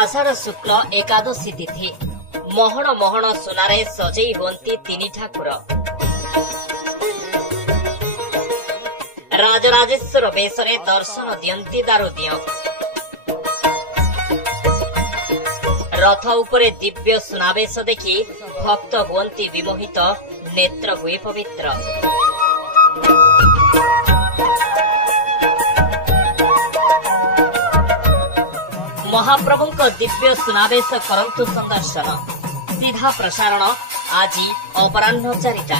आषाढ़ शुक्ल एकादशी तिथि महण महण सुनारे सजई हुंती तीन ठाकुर। राजराजेश्वर बेशरे दर्शन दियंती दारुदिय। रथ उपरे दिव्य सुनावेश देखि भक्त हुंती विमोहित, नेत्र हुए पवित्र। महाप्रभुଙ୍କ दिव्य सुनावेश करंतु संदर्शन। सीधा प्रसारण आज अपराह्न 4टा।